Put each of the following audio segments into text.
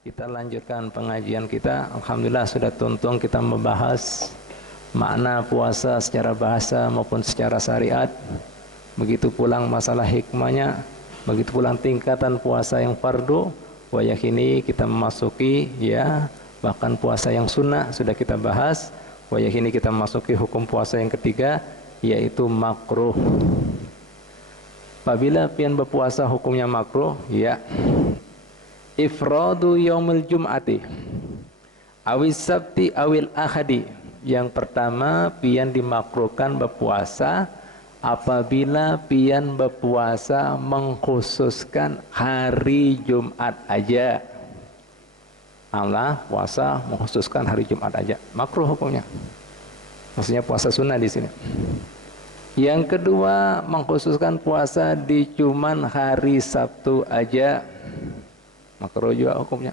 Kita lanjutkan pengajian kita. Alhamdulillah sudah tuntung kita membahas makna puasa secara bahasa maupun secara syariat. Begitu pulang masalah hikmahnya, begitu pulang tingkatan puasa yang fardu. Wayah ini kita memasuki bahkan puasa yang sunnah sudah kita bahas. Wayah ini kita memasuki hukum puasa yang ketiga, yaitu makruh. Apabila pian berpuasa hukumnya makruh, ifradu yaumil jum'ati awis sabti awil ahadi. Yang pertama, pian dimakruhkan berpuasa apabila pian berpuasa mengkhususkan hari Jumat aja. Allah puasa mengkhususkan hari Jumat aja, makruh hukumnya. Maksudnya puasa sunnah di sini. Yang kedua, mengkhususkan puasa di cuman hari Sabtu aja, makruh juga hukumnya.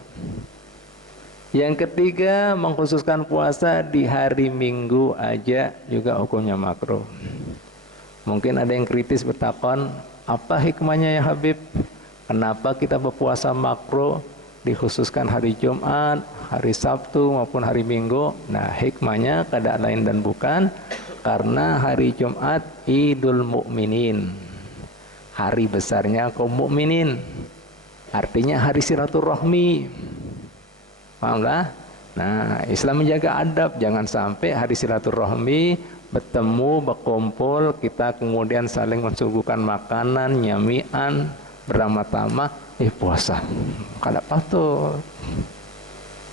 Yang ketiga, mengkhususkan puasa di hari Minggu aja, juga hukumnya makruh. Mungkin ada yang kritis bertakon, apa hikmahnya ya Habib? Kenapa kita berpuasa makruh dikhususkan hari Jumat, hari Sabtu maupun hari Minggu? Nah, hikmahnya kada lain dan bukan karena hari Jumat Idul Mukminin, hari besarnya kaum mukminin. Artinya hari silaturahmi. Pahamlah? Nah, Islam menjaga adab, jangan sampai hari silaturahmi bertemu, berkumpul, kita kemudian saling mensuguhkan makanan, nyamian, beramah-tamah, puasa. Kada patut.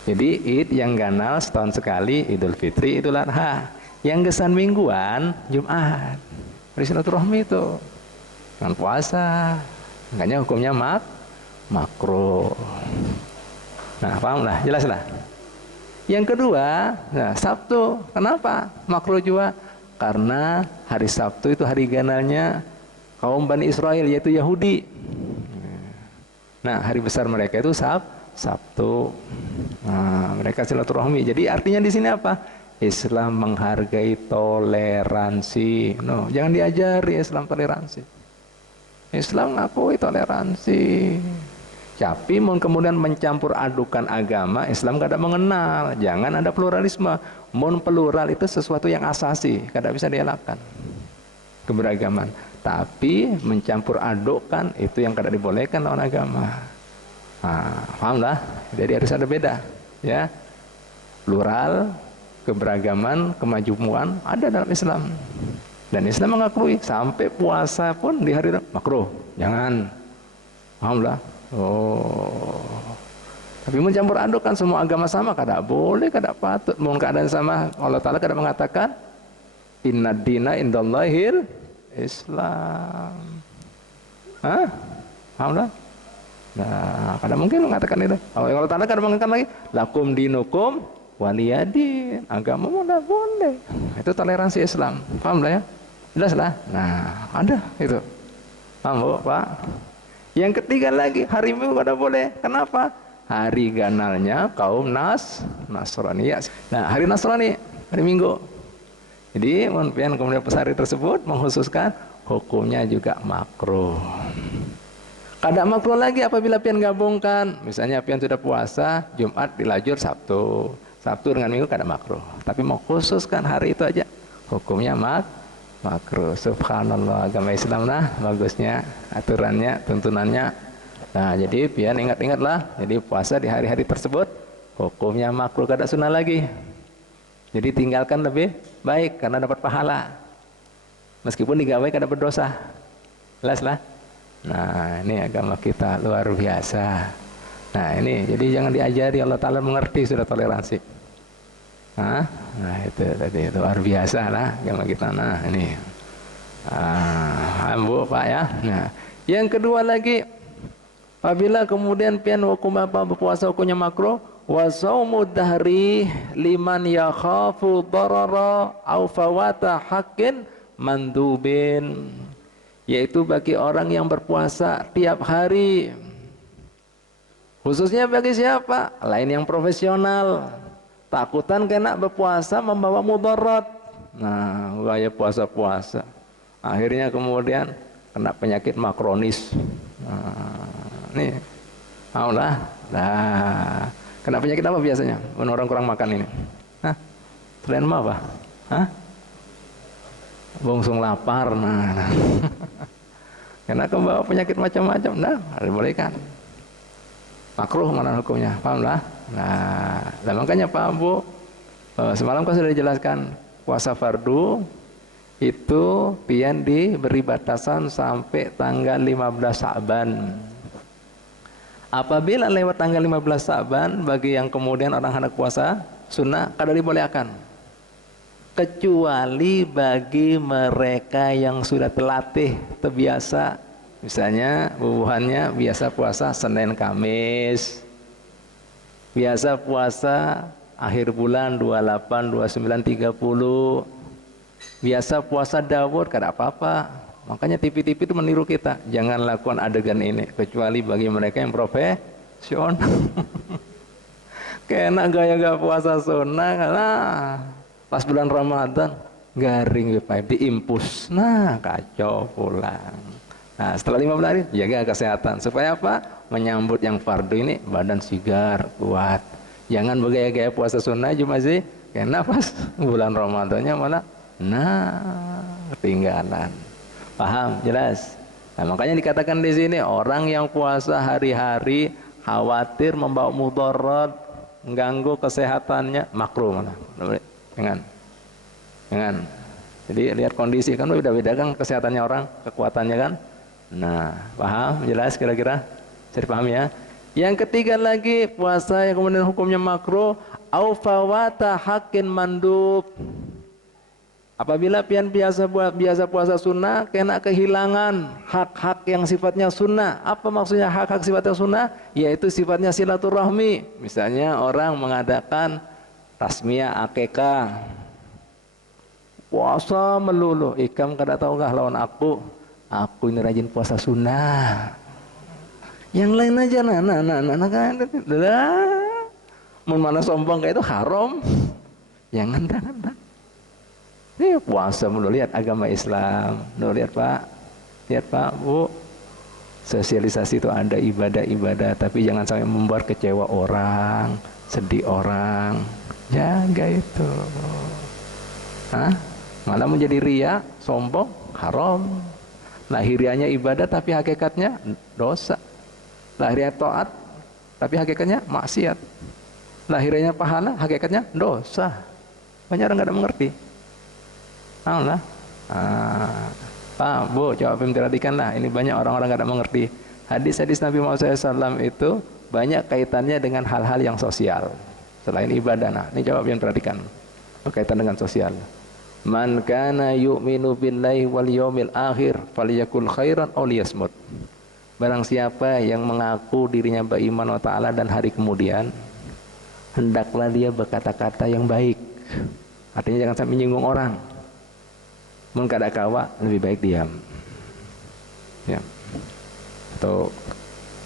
Jadi Id yang ganal setahun sekali, Idul Fitri, Idul Adha. Yang gesan mingguan, Jumat. Hari silaturahmi itu. Dengan puasa. Makanya hukumnya makruh. Nah, paham lah, jelas lah. Yang kedua, Sabtu. Kenapa makruh juga? Karena hari Sabtu itu hari ganalnya kaum Bani Israel, yaitu Yahudi. Nah, hari besar mereka itu Sabtu. Nah, mereka silaturahmi. Jadi artinya di sini apa? Islam menghargai toleransi. No, jangan diajari Islam toleransi. Islam ngakui toleransi. Tapi mau kemudian mencampur adukan agama, Islam kada mengenal. Jangan ada pluralisme. Mun plural itu sesuatu yang asasi, kada bisa dielakkan. Keberagaman. Tapi mencampur adukan itu yang kada dibolehkan lawan agama. Nah, pahamlah. Jadi harus ada beda, ya. Plural, keberagaman, kemajuan ada dalam Islam. Dan Islam mengakui sampai puasa pun di hari makruh. Jangan. Pahamlah. Tapi mencampur adukan semua agama sama, kada boleh, kada patut. Mohon keadaan sama, Allah Ta'ala kada mengatakan inna dina indallahil Islam. Alhamdulillah. Nah, kada mungkin mengatakan itu. Allah Ta'ala kada mengatakan lagi lakum dinukum waliyadin. Agama mana boleh. Itu toleransi Islam. Paham lah ya? Jelas lah. Nah, ada itu. Paham Bu, Pak? Yang ketiga lagi, hari Minggu kada boleh. Kenapa? Hari ganalnya kaum Nasrani. Nah, hari Nasrani, hari Minggu. Jadi, kemudian pesari tersebut mengkhususkan hukumnya juga makruh. Kada makruh lagi apabila pian gabungkan. Misalnya pian sudah puasa, Jumat dilajur Sabtu. Sabtu dengan Minggu kada makruh. Tapi mengkhususkan hari itu aja, hukumnya makruh. Subhanallah, agama Islam lah bagusnya aturannya, tuntunannya. Nah, jadi pian ingat-ingatlah. Jadi puasa di hari-hari tersebut hukumnya makruh, kada sunnah lagi. Jadi tinggalkan lebih baik karena dapat pahala. Meskipun digawai kada berdosa. Jelas lah. Nah, ini agama kita luar biasa. Nah, ini jadi jangan diajari, Allah Ta'ala mengerti sudah toleransi. Nah, itu tadi luar biasa lah agama kita. Nah, ini Bu, Pak ya. Nah, yang kedua lagi, apabila kemudian pian hukum apa berpuasa hukumnya makruh, wa shaumud dahri liman yakhafu darara au fawata haqqin mandubin, yaitu bagi orang yang berpuasa tiap hari. Khususnya bagi siapa? Lain yang profesional. Takutan kena berpuasa membawa mudarat. Nah, gaya puasa-puasa. Akhirnya kemudian kena penyakit makronis. Nih, Allah, nah, kena penyakit apa biasanya? Orang kurang makan ini. Hah? Selain apa? Hah? Bongsung lapar, nah. Karena kebawa penyakit macam-macam, nah, dibolehkan. Makruh mana hukumnya, paham lah? Nah, makanya Pak Bu, semalam kan sudah dijelaskan puasa fardu itu pian diberi batasan sampai tanggal 15 Sa'ban. Apabila lewat tanggal 15 Sa'ban, bagi yang kemudian orang hendak puasa sunnah, kada dibolehkan. Kecuali bagi mereka yang sudah terlatih, terbiasa. Misalnya bubuhannya biasa puasa Senin Kamis, biasa puasa akhir bulan 28, 29, 30, biasa puasa Daud, kada apa-apa. Makanya TV-TV itu meniru kita, jangan lakukan adegan ini kecuali bagi mereka yang profesional. Kena gaya-gaya puasa sunnah, nah, pas bulan Ramadan garing diimpus, nah kacau pulang. Nah, setelah 15 hari jaga kesehatan supaya apa? Menyambut yang fardu ini badan sigar, kuat. Jangan bergaya-gaya puasa sunnah cuma sih kena pas bulan Ramadannya malah ketinggalan. Paham? Jelas? Nah, makanya dikatakan di sini orang yang puasa hari-hari khawatir membawa mudarat, mengganggu kesehatannya, makruh mana? Jangan. Jadi lihat kondisi kan beda-beda kan kesehatannya orang, kekuatannya kan. Nah, paham? Jelas kira-kira? Saya dipahami ya. Yang ketiga lagi puasa yang kemudian hukumnya makruh, au fawata haqqin mandub. Apabila pian biasa puasa sunnah kena kehilangan hak-hak yang sifatnya sunnah. Apa maksudnya hak-hak sifatnya sunnah? Yaitu sifatnya silaturahmi. Misalnya orang mengadakan tasmiyah akikah, puasa melulu, ikam kada tahukah lawan aku ini rajin puasa sunnah. Yang lain aja nah kan mun mana sombong kayak itu haram. Jangan. Ini puasa mulu, lihat agama Islam. Lihat Pak Bu, sosialisasi itu ada ibadah-ibadah, tapi jangan sampai membuat kecewa orang, sedih orang. Jaga itu. Malah menjadi ria, sombong, haram. Lahirianya ibadah tapi hakikatnya dosa. Lahirianya taat tapi hakikatnya maksiat. Lahirianya pahala, hakikatnya dosa. Banyak orang nggak ada mengerti. Allah. Pak Bu, coba perhatikanlah. Ini banyak orang-orang nggak ada mengerti. Hadis-hadis Nabi Muhammad SAW itu banyak kaitannya dengan hal-hal yang sosial selain ibadah. Nah, ini coba perhatikan berkaitan dengan sosial. Man kana yu'minu billahi wal yawmil akhir falyakul khairan aw liyasmut. Barang siapa yang mengaku dirinya beriman wa ta'ala dan hari kemudian, hendaklah dia berkata-kata yang baik. Artinya jangan sampai menyinggung orang. Mun kada kawa lebih baik diam. Ya. Atau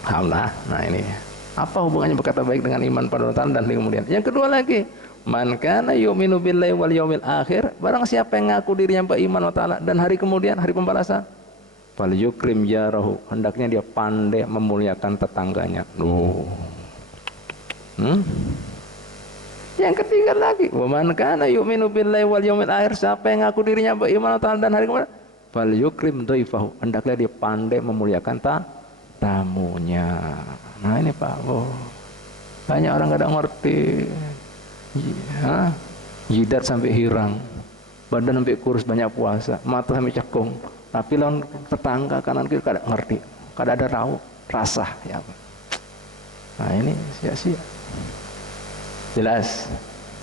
hamlah. Nah, ini apa hubungannya berkata baik dengan iman pada Allah Ta'ala dan hari kemudian? Yang kedua lagi, man kana yu'minu billahi wal yawmil akhir, barang siapa yang ngaku dirinya beriman wa ta'ala dan hari kemudian, hari pembalasan, fal yukrim jarahu, hendaknya dia pandai memuliakan tetangganya. Yang ketiga lagi, wa man kana yu'minu billahi wal yawmil akhir, siapa yang ngaku dirinya beriman wa ta'ala dan hari kemudian, fal yukrim dhaifahu, hendaknya dia pandai memuliakan tamunya. Nah, ini Pak, banyak orang enggak ada ngerti. Jidat sampai hirang, badan sampai kurus, banyak puasa, mata sampai cekung, tapi lawan tetangga kanan kiri kada ngerti, kada ada rasa ya. Nah, ini sia-sia. Jelas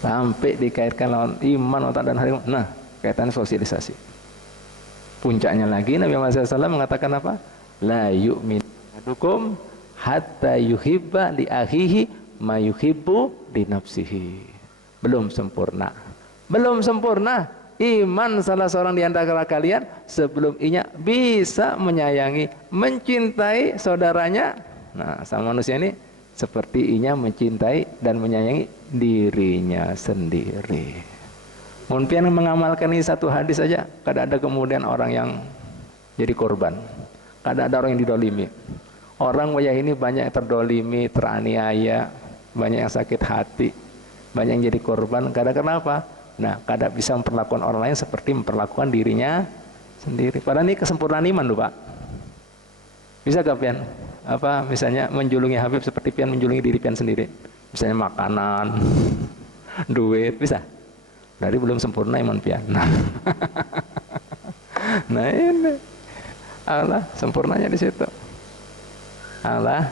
sampai dikaitkan lawan iman dan hari. Nah, kaitan sosialisasi. Puncaknya lagi Nabi Muhammad SAW mengatakan apa? La yu'min ahadukum hatta yuhibba li akhihi ma yuhibbu li nafsihi. Belum sempurna iman salah seorang di antara kalian sebelum ia bisa menyayangi, mencintai saudaranya. Nah, sama manusia ini seperti ia mencintai dan menyayangi dirinya sendiri. Mungkin mengamalkan ini satu hadis saja, kadang ada kemudian orang yang jadi korban, kadang ada orang yang didolimi. Orang wayah ini banyak yang terdolimi, teraniaya, banyak yang sakit hati, banyak yang jadi korban. Kadang kenapa? Nah, kadang bisa memperlakukan orang lain seperti memperlakukan dirinya sendiri. Padahal ini kesempurnaan iman loh Pak. Bisa gak pian? Apa misalnya menjulungi Habib seperti pian menjulungi diri pian sendiri? Misalnya makanan, duit, bisa? Dari belum sempurna iman pian. Nah ini Allah sempurnanya di situ. Allah.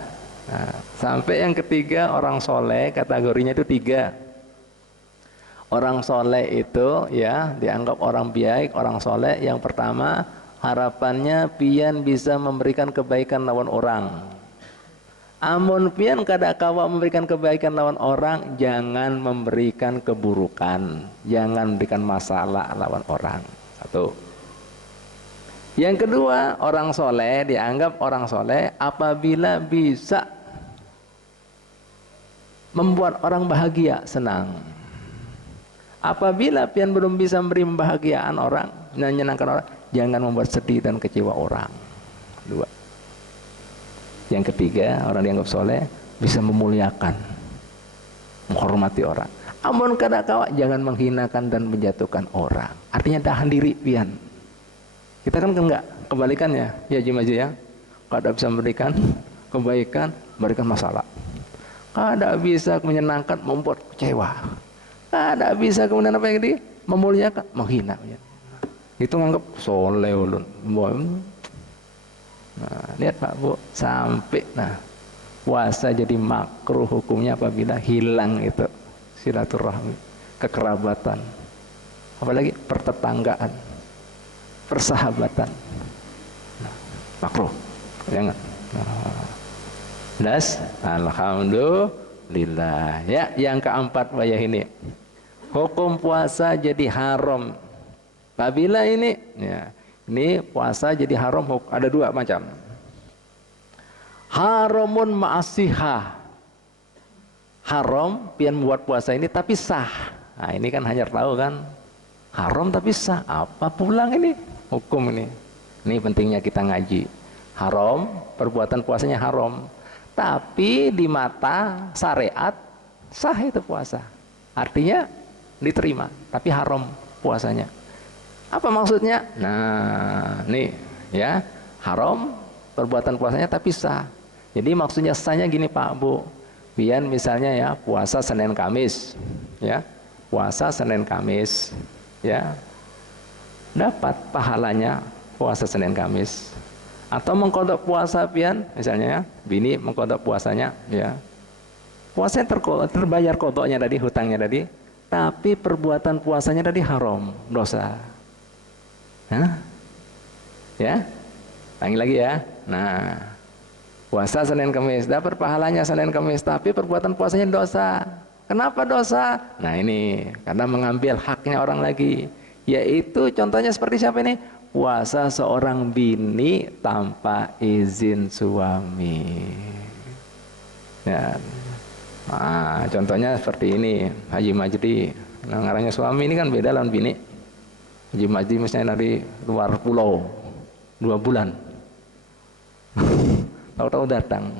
Nah, sampai yang ketiga orang soleh, kategorinya itu 3. Orang soleh itu ya dianggap orang baik, orang soleh. Yang pertama harapannya pian bisa memberikan kebaikan lawan orang. Amun pian kada kawa memberikan kebaikan lawan orang, jangan memberikan keburukan, jangan memberikan masalah lawan orang. Satu. Yang kedua, orang soleh dianggap orang soleh apabila bisa membuat orang bahagia, senang. Apabila pian belum bisa memberi kebahagiaan orang, menyenangkan orang, jangan membuat sedih dan kecewa orang. 2. Yang ketiga, orang dianggap soleh bisa memuliakan, menghormati orang. Amun kada kawa, jangan menghinakan dan menjatuhkan orang. Artinya tahan diri pian. Kita kan enggak, kebalikannya ya Jimaji ya. Kada bisa memberikan kebaikan, memberikan masalah. Kada bisa menyenangkan, membuat kecewa. Kada bisa kemudian apa yang di memuliakan, menghina. Itu nganggap soleh ulun. Nah, lihat Pak Bu, sampai puasa jadi makruh hukumnya apabila hilang itu silaturahmi, kekerabatan, apalagi pertetanggaan, persahabatan. Makruh, jangan. Alhamdulillah. Ya, yang keempat wayah ini, hukum puasa jadi haram. Apabila ini, ya, ini puasa jadi haram. Ada 2 macam. Haramun ma'asihah. Haram pian buat puasa ini tapi sah. Nah, ini kan hanya tahu kan. Haram tapi sah. Apa pulang ini? Hukum ini. Ini pentingnya kita ngaji. Haram, perbuatan puasanya haram. Tapi di mata syariat sah itu puasa. Artinya diterima, tapi haram puasanya. Apa maksudnya? Nah, nih ya, haram perbuatan puasanya tapi sah. Jadi maksudnya sahnya gini Pak Bu. Pian misalnya ya puasa Senin Kamis, ya puasa Senin Kamis, ya dapat pahalanya puasa Senin Kamis. Atau mengkodok puasa pian, misalnya ya, bini mengkodok puasanya, ya puasanya terbayar kodoknya tadi, hutangnya tadi, tapi perbuatan puasanya tadi haram, dosa. Hah? Ya, panggil lagi ya. Nah, puasa Senin Kamis dapat pahalanya Senin Kamis, tapi perbuatan puasanya dosa. Kenapa dosa? Nah ini karena mengambil haknya orang lagi. Yaitu contohnya seperti siapa ini? Puasa seorang bini tanpa izin suami. Ya. Nah, contohnya seperti ini, Haji Majdi. Nah, ngarangnya suami ini kan beda lawan bini. Haji Majdi misalnya dari luar pulau 2 bulan. Tahu-tahu datang,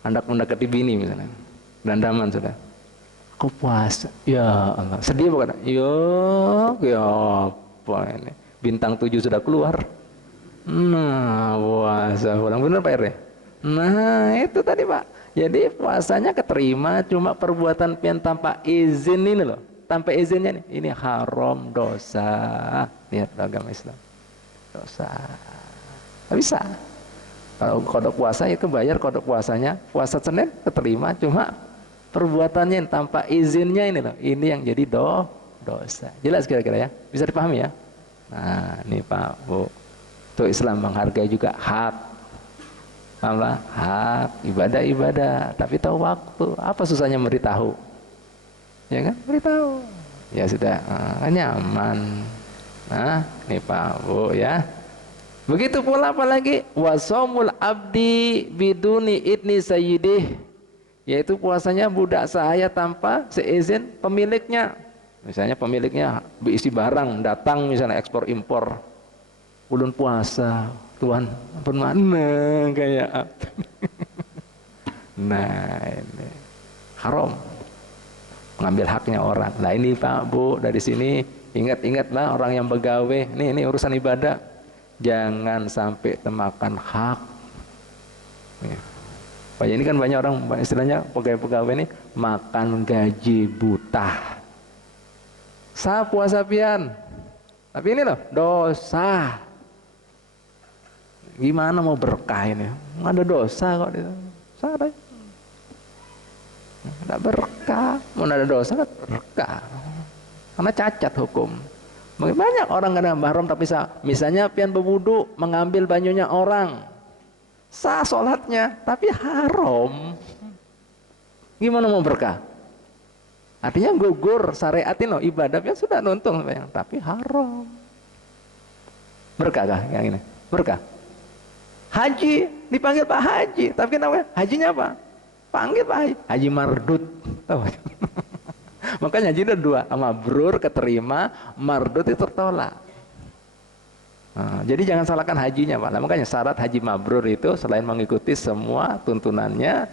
hendak mendekati bini misalnya, dandaman sudah. Aku puasa, ya Allah. Sedih bukan? Ya apa ini? Bintang 7 sudah keluar. Nah, puasa pulang bener Pak RT. Nah, itu tadi Pak. Jadi puasanya keterima, cuma perbuatan pian tanpa izin ini loh. Tanpa izinnya nih, ini haram, dosa. Lihat agama Islam, dosa. Tidak bisa. Kalau kodok puasa itu bayar kodok puasanya. Puasa Senin keterima, cuma perbuatannya tanpa izinnya ini loh. Ini yang jadi dosa. Jelas kira-kira ya? Bisa dipahami ya? Nah, ini Pak Bu. Itu Islam menghargai juga hak. Allah, hak ibadah. Tapi tahu waktu. Apa susahnya memberitahu? Ya kan? Beritahu. Ya sudah, nyaman. Nah, ini Pak Bu ya. Begitu pula apalagi wasomul abdi biduni idni sayyidih, yaitu puasanya budak sahaya tanpa seizin pemiliknya. Misalnya pemiliknya berisi barang, datang misalnya ekspor impor, bulan puasa, Tuhan pun mana kayak apa? Nah ini haram, mengambil haknya orang. Nah ini Pak Bu, dari sini ingat-ingatlah orang yang begawe, ini urusan ibadah, jangan sampai termakan hak. Pak, ini kan banyak orang istilahnya pegawai-pegawai ini makan gaji buta. Sah puasa pian, tapi ini loh dosa. Gimana mau berkah ini? Nggak ada dosa kok itu. Salah. Nggak berkah, mau ada dosa kan berkah. Karena cacat hukum. Banyak orang kadang mahram tapi sah. Misalnya pian berwudu mengambil banyunya orang, sah sholatnya, tapi haram. Gimana mau berkah? Artinya gugur syariat ini, ibadah pian sudah nuntung, tapi haram. Berkah kah yang ini? Berkah. Haji dipanggil Pak Haji, tapi namanya hajinya apa? Panggil Pak Haji, Haji Mardut. Oh. Makanya haji ada dua, mabrur keterima, mardut itu tertolak. Nah, jadi jangan salahkan hajinya Pak. Nah, makanya syarat haji mabrur itu selain mengikuti semua tuntunannya,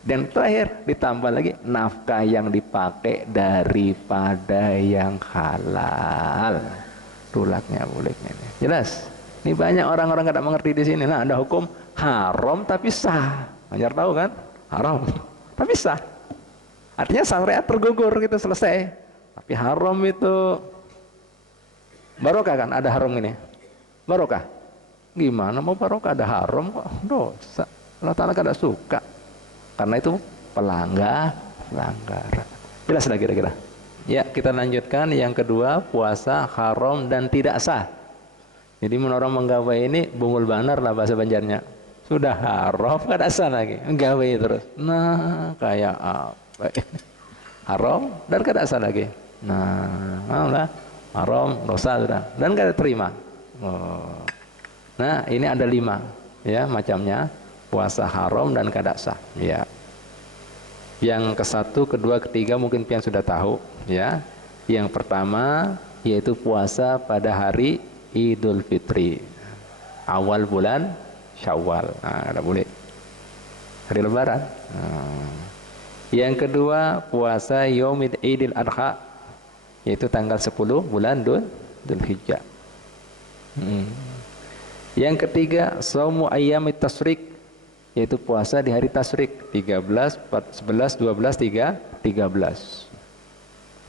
dan terakhir ditambah lagi nafkah yang dipakai daripada yang halal. Tulaknya buliknya ini. Jelas? Ini banyak orang-orang tidak mengerti di sini. Nah, ada hukum haram tapi sah. Banyak tahu kan? Haram tapi sah. Artinya syariat tergugur gitu, selesai. Tapi haram itu barokah kan? Ada haram ini. Barokah? Gimana mau barokah ada haram kok? Dosa. Allah Ta'ala kada suka. Karena itu pelanggaran. Jelas lagi kira-kira. Ya, kita lanjutkan yang kedua, puasa haram dan tidak sah. Jadi menurut orang menggawe ini bungul banar lah bahasa Banjarnya. Sudah haram kada sah lagi, menggawe terus. Nah, kayak apa? Haram dan kada sah lagi. Nah, lah haram, dosa sudah dan kada terima. Oh. Nah, ini ada 5 ya macamnya puasa haram dan kada sah. Ya. Yang ke-1, kedua, ketiga mungkin pian sudah tahu ya. Yang pertama yaitu puasa pada hari Idul Fitri, awal bulan Syawal. Nah, ada boleh hari Lebaran. Nah. Yang kedua puasa Yaumul Idul Adha, yaitu tanggal 10 bulan Dzulhijjah. Yang ketiga Shaumu Ayyamit Tasyrik, yaitu puasa di hari tasyrik 13, 11, 12, 13.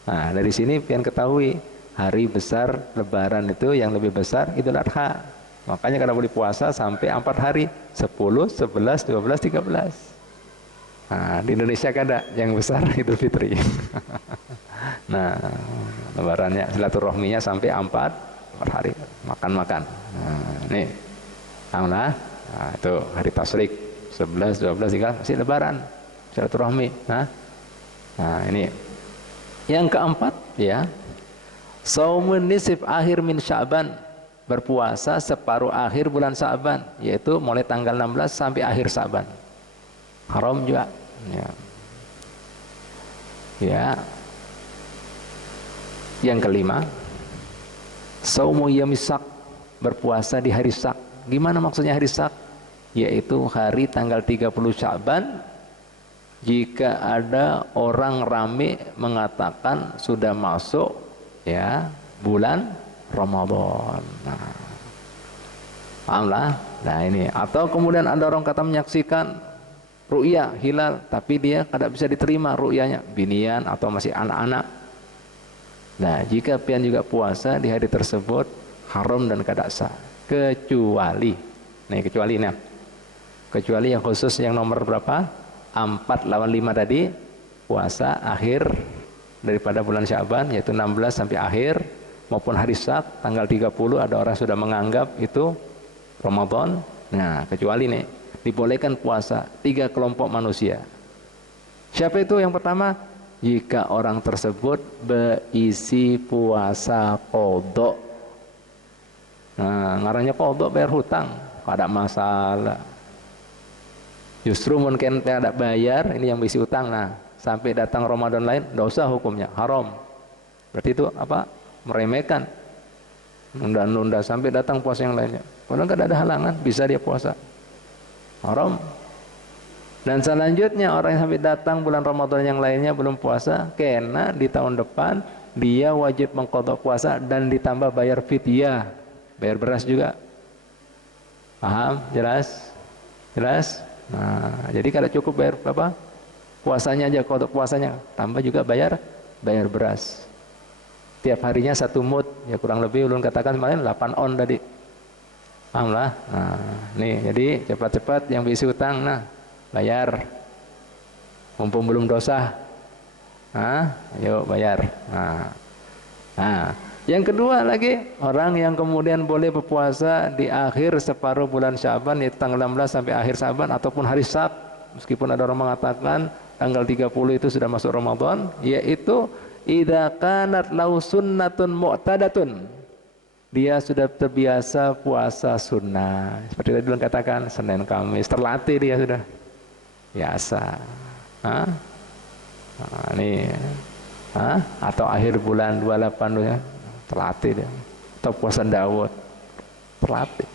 Nah, dari sini pian ketahui hari besar Lebaran itu yang lebih besar Idul Adha. Makanya kada boleh puasa sampai 4 hari, 10, 11, 12, 13. Nah, di Indonesia kada yang besar Idul Fitri. Nah, Lebarannya, silaturahminya sampai 4 hari, makan-makan. Nah, nih, nah, itu hari tasyrik 11, 12, 13 masih Lebaran, silaturahmi. Nah, ini yang keempat ya, Shaumun nisif akhir min Sya'ban, berpuasa separuh akhir bulan Sya'ban, yaitu mulai tanggal 16 sampai akhir Sya'ban. Haram juga. Ya. Yang kelima, Shaumu Yaumis Sak, berpuasa di hari Sak. Gimana maksudnya hari Sak? Yaitu hari tanggal 30 Sya'ban, jika ada orang rame mengatakan sudah masuk ya bulan Ramadan. Nah, ini atau kemudian ada orang kata menyaksikan ru'ya hilal tapi dia tidak bisa diterima ru'yanya, binian atau masih anak-anak. Nah, jika pian juga puasa di hari tersebut haram dan kada sah, kecuali yang khusus yang nomor berapa? 4 lawan 5 tadi, puasa akhir daripada bulan Sya'ban yaitu 16 sampai akhir, maupun hari Sak tanggal 30 ada orang sudah menganggap itu Ramadan. Nah, kecuali nih dibolehkan puasa 3 kelompok manusia. Siapa itu? Yang pertama, jika orang tersebut berisi puasa qadha. Nah, ngarannya qadha, bayar hutang, ada masalah. Justru mungkin tidak bayar, ini yang berisi hutang. Nah, sampai datang Ramadan lain, dosa hukumnya, haram. Berarti itu apa? Meremehkan, nunda-nunda sampai datang puasa yang lainnya. Padahal nggak ada halangan, bisa dia puasa. Haram. Dan selanjutnya orang yang sampai datang bulan Ramadan yang lainnya belum puasa, kena di tahun depan dia wajib mengqadha puasa dan ditambah bayar fidyah, bayar beras juga. Paham? Jelas? Jelas? Nah, jadi kada cukup bayar apa? Puasanya aja, qadha puasanya, tambah juga bayar beras. Tiap harinya 1 mud, ya kurang lebih ulun katakan kemarin 8 on tadi. Paham lah? Nah, nih jadi cepat-cepat yang berisi utang, nah bayar, mumpung belum dosa. Yuk bayar. Yang kedua lagi, orang yang kemudian boleh berpuasa di akhir separuh bulan Syaban, yaitu tanggal 16 sampai akhir Syaban ataupun hari Sabt, meskipun ada orang mengatakan tanggal 30 itu sudah masuk Ramadan, yaitu idza kanat lau sunnatun mu'tadatun, dia sudah terbiasa puasa sunnah. Seperti tadi belum katakan, Senin Kamis terlatih dia sudah biasa. Atau akhir bulan 28 ya, terlatih dia. Atau puasa Daud, terlatih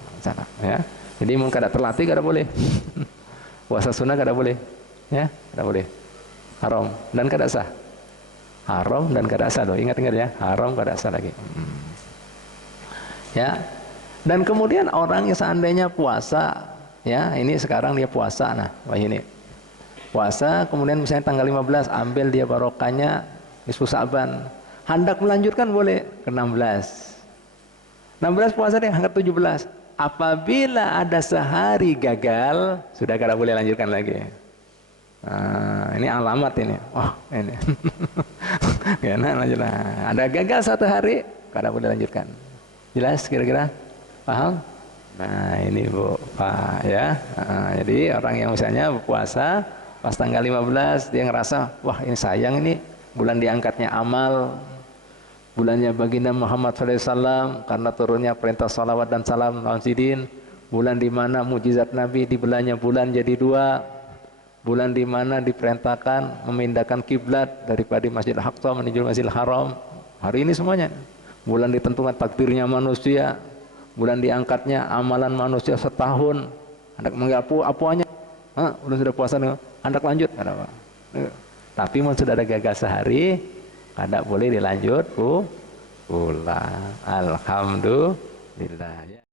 ya. Jadi mau kada terlatih kada boleh. Puasa sunnah kada boleh, ya, kada boleh. Haram dan kada sah. Haram dan kada sah loh. Ingat-ingat ya, haram kada sah lagi. Ya. Dan kemudian orang yang seandainya puasa, ya, ini sekarang dia puasa, nah, wah ini puasa, kemudian misalnya tanggal 15 ambil dia barokahnya nisfu Sa'ban, hendak melanjutkan boleh ke 16 puasa dia hendak 17. Apabila ada sehari gagal, sudah kada boleh lanjutkan lagi. Nah, ini alamat ini. Oh, ini. Karena lanjutlah. Ada gagal 1 hari, kada boleh lanjutkan. Jelas kira-kira? Paham? Nah, ini Bu, Pak ya. Jadi orang yang misalnya berpuasa pas tanggal 15 dia ngerasa, wah ini sayang ini bulan diangkatnya amal, bulannya baginda Muhammad SAW karena turunnya perintah salawat dan salam lawan sidin, bulan di mana mukjizat Nabi dibelahnya bulan jadi 2, bulan di mana diperintahkan memindahkan kiblat daripada Masjidil Aqsa menuju Masjidil Haram. Hari ini semuanya bulan ditentukan takdirnya manusia, bulan diangkatnya amalan manusia setahun, hendak menggapu apuanya. Belum sudah puasa nih, hendak lanjut kada apa. Tapi mau sudah ada gagal sehari, kada boleh dilanjut pulang. Alhamdulillah.